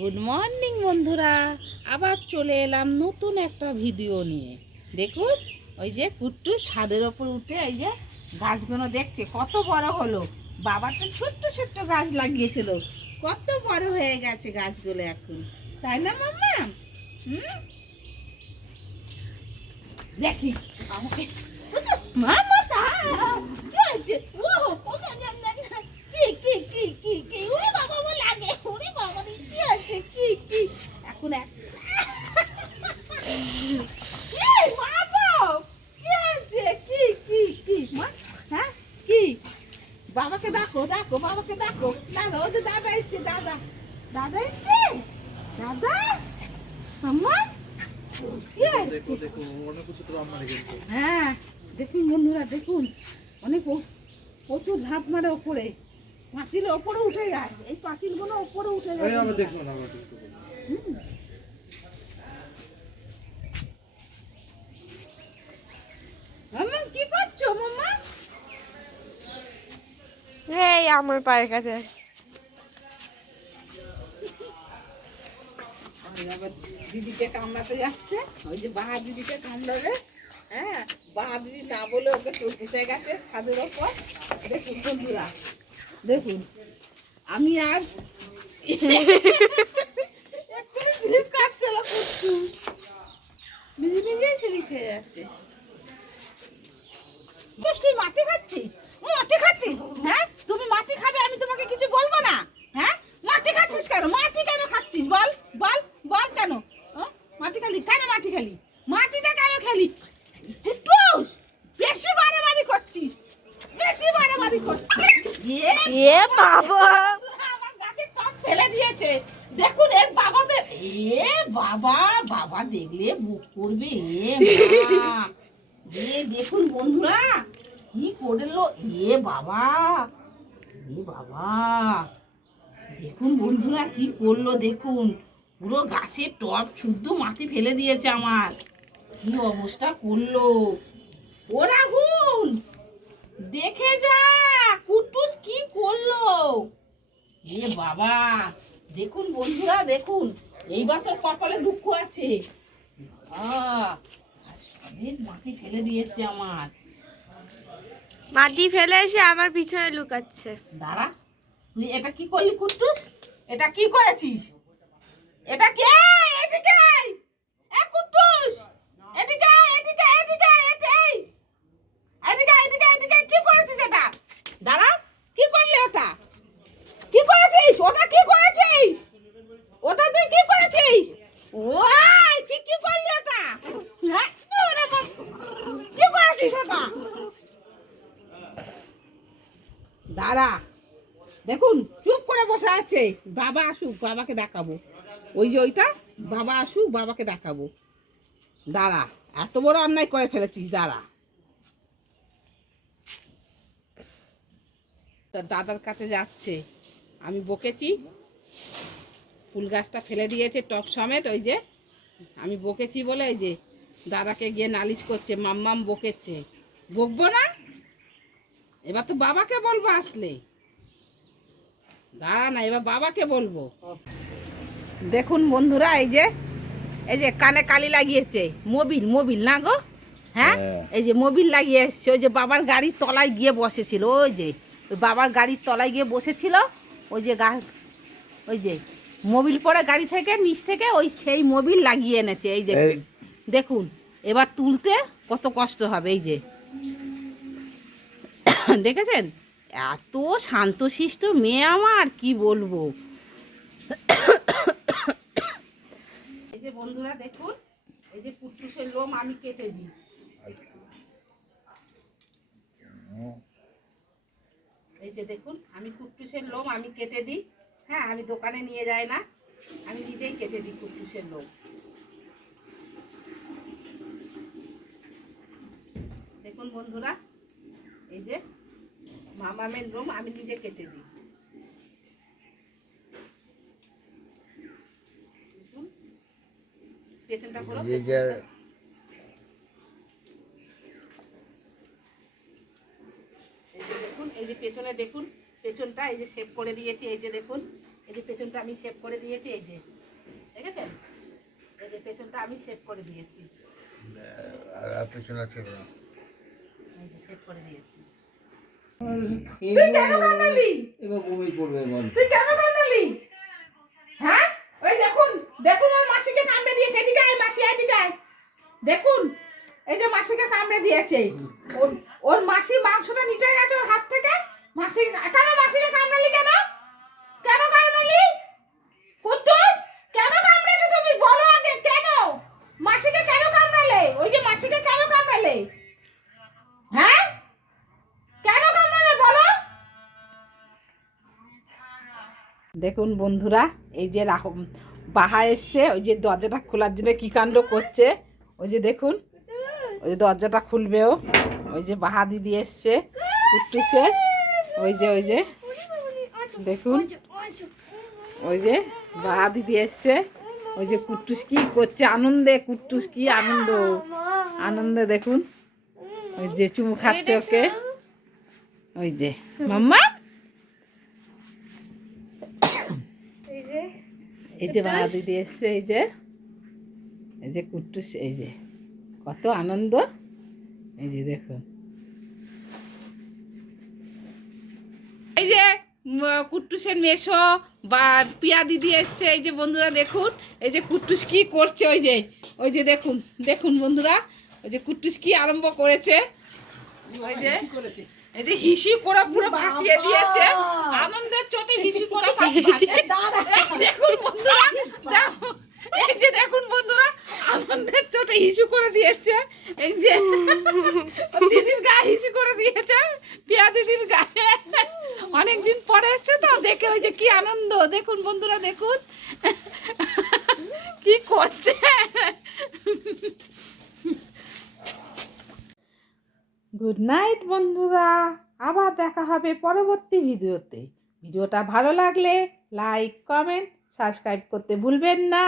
Good morning বন্ধুরা, আবার চলে এলাম নতুন একটা ভিডিও নিয়ে। দেখুন, ওই যে কুট্টু ছাদের ওপর উঠে এই যে গাছগুলো দেখছে কত বড় হলো। বাবা তো ছোট্ট ছোট্ট গাছ লাগিয়েছিল, কত বড় হয়ে গেছে গাছগুলো এখন, তাই না মাম্মা? দেখি আমাকে মামা কি হয়েছে? ও না না না না, কি কি কি কি উড়ে বাবা আমার লাগে, উড়ে বাবা রে, কি আছে? কি কি এখন এক এই বাবা কি আছে? কি কি কি মা? হ্যাঁ কি? বাবাকে ডাকো ডাকো, বাবাকে ডাকো। দাদা, ও যে দাদা এসছে, দাদা দাদা এসছে, দাদা মাম্মা কি হয়েছে? হ্যাঁ দেখুন বন্ধুরা, দেখুন অনেক প্রচুর ঝাঁপ মারে ওপরে, পাঁচিলের ওপরে উঠে যায়, এই পাঁচিলগুলো ওপরে উঠে যায়। মাম্মা কি করছো মাম্মা? এই আমার পায়ের কাছে আস। আবার দিদিকে কামড়াতে যাচ্ছে, ওই যে বাহা দিদিকে কামড়াবে। হ্যাঁ, বাহা দিদি না বলে ওকে চোখ উঠে গেছে ছাদের ওপর। দেখুন বন্ধুরা, দেখুন আমি আর এক্ষুনি স্লিপ কাটছিল, কুট্টু নিজে নিজেই স্লিপ খেয়ে যাচ্ছে। তুই মাটি খাচ্ছিস? মাটি খাচ্ছিস? হ্যাঁ, তুমি মাটি খাবে, আমি তোমাকে কিছু বলবো না। হ্যাঁ, মাটি খাচ্ছিস কেন? মাটি কেন খাচ্ছিস বল বল বল, কেন মাটি খালি? কেন মাটি খালি? মাটিটা কেন খেলি? কুট্টুস, বেশি মারামারি করছিস, বেশি মারামারি করছিস। এ বাবা, আমার গাছের টব ফেলে দিয়েছে। দেখুন এর বাবাতে, এ বাবা, বাবা দেখলে বুক করবে। এ মা, দেখুন বন্ধুরা কি করলো। এ বাবা, এ বাবা, দেখুন বন্ধুরা কি করলো। দেখুন পুরো গাছের টব শুদ্ধ মাটি ফেলে দিয়েছে আমার, কি অবস্থা করলো। ও রাহুল, দেখে যা কুট্টুস কি করলো। এ বাবা, দেখুন বন্ধুরা, দেখুন এইবার তোর কপালে দুঃখ আছে। সবের মাটি ফেলে দিয়েছে আমার। মাটি ফেলে এসে আমার পিছনে লুকাচ্ছে। দাঁড়া, তুই এটা কি করলি কুট্টুস? এটা কি করেছিস? এটা কে? এদিকে আয়। এ কুট্টুস, এদিকে আয়, এদিকে এদিকে এদিকে এদিকে এদিকে এদিকে, কি করেছিস এটা? দাঁড়া, কি করলি ওটা? কি করেছিস? ওটা কি করেছিস? ওটা তুই কি করেছিস? ওই তুই কি করলি ওটা? হ্যাঁ, ওরে বাবা, কি করেছিস ওটা? দাঁড়া, দেখুন চুপ করে বসে আছে, বাবা আসুক বাবাকে দেখাবো। ওই যে ওইটা, বাবা আসুক বাবাকে দেখাবো। দাঁড়া, এত বড় অন্যায় করে ফেলেছিস, দাঁড়া। তার দাদার কাছে যাচ্ছে, আমি বকেছি, ফুল গাছটা ফেলে দিয়েছে টপ সমেত। ওই যে আমি বকেছি বলে ওই যে দাদাকে গিয়ে নালিশ করছে, মাম্মাম বকেছে। বকবো না, এবার তো বাবাকে বলবো আসলে। দাঁড়া না, এবার বাবাকে বলবো। দেখুন বন্ধুরা, এই যে কানে কালি লাগিয়েছে, মোবিল মোবিল না গো, হ্যাঁ এই যে মোবিল লাগিয়ে এসছে। ওই যে বাবার গাড়ির তলায় গিয়ে বসেছিল, ওই যে ওই বাবার গাড়ির তলায় গিয়ে বসেছিল। ওই যে ওই যে মোবিল পরে গাড়ি থেকে নিচ থেকে ওই সেই মোবিল লাগিয়ে এনেছে। এই যে দেখুন, এবার তুলতে কত কষ্ট হবে। এই যে দেখেছেন, এত শান্তশিষ্ট মেয়ে আমার, কি বলবো। এই যে বন্ধুরা দেখুন, এই যে কুট্টুসের লোম আমি কেটে দিই। এই যে দেখুন, আমি কুট্টুসের লোম আমি কেটে দিই। হ্যাঁ, আমি দোকানে নিয়ে যাই না, আমি নিজেই কেটে দিই কুট্টুসের লোম। দেখুন বন্ধুরা, এই যে মামামের লোম আমি নিজে কেটে দিই। পেছনটা পুরো দেখুন, এই যে পেছনে দেখুন, পেছনটা এই যে শেপ করে দিয়েছি। এই যে দেখুন, এই যে পেছনটা আমি শেভ করে দিয়েছি, এই যে দেখেছেন, এই যে পেছনটা আমি শেভ করে দিয়েছি, আর পেছনে ছিল না। এই যে শেভ করে দিয়েছি। তুই কেন কামড়ালি? এবার বমি করবে বল। তুই কেন কামড়ালি? হ্যাঁ, ওই দেখুন দেখুন ওর মাসিকে কামড়ে দিয়েছে। এদিকে আয় মাসি, এদিকে আয়। দেখুন এই যে মাসিকে কামড়ে দিয়েছে। ওর মাসি মাংসটা নিতে গেছে ওর হাত থেকে। মাসি কেন মাসিকে কামড়ালি? কেন কেন কামড়ালি? কুদ্দুস কেন কামড়েছো তুমি? বলো আগে কেন মাসিকে কেন কামড়ালে? ওই যে মাসিকে কেন কামড়ালে? হ্যাঁ কেন কামড়ালে বলো? দেখুন বন্ধুরা, এই যে বাহা এসছে, ওই যে দরজাটা খোলার জন্য কি কাণ্ড করছে। ওই যে দেখুন, ওই যে দরজাটা খুলবেও। ওই যে বাহা দিদি এসছে কুট্টুসে, ওই যে দেখুন, ওই যে বাহা দিদি এসছে। ওই যে কুট্টুস কি করছে আনন্দে, কুট্টুস কি আনন্দে দেখুন, ওই যে চুমু খাচ্ছে ওকে। ওই যে মাম্মা, এই যে বাবা দিদি এসছে, এই যে কুট্টুস, এই যে কত আনন্দ। এই যে দেখুন, এই যে কুট্টুসের মেশো বা পিয়া দিদি এসছে। এই যে বন্ধুরা দেখুন, এই যে কুট্টুস কি করছে। ওই যে দেখুন দেখুন বন্ধুরা, ওই যে কুট্টুস কি আরম্ভ করেছে। ওই যে এই যে হিসি করে পুরো ভাসিয়ে দিয়েছে, আনন্দের চোটে হিসি করে দেখুন বন্ধুরা, এই যে দেখুন বন্ধুরা, আনন্দের চোটে হিসু করে দিয়েছে। এই যে দিদির গায়ে হিসু করে দিয়েছে, পিয়া দিদির গায়ে। অনেকদিন পরে এসছে তো, দেখে ওই যে কি আনন্দ। দেখুন বন্ধুরা দেখুন কি করছে। গুড নাইট বন্ধুরা, আবার দেখা হবে পরবর্তী ভিডিওতে। ভিডিওটা ভালো লাগলে লাইক, কমেন্ট, সাবস্ক্রাইব করতে ভুলবেন না।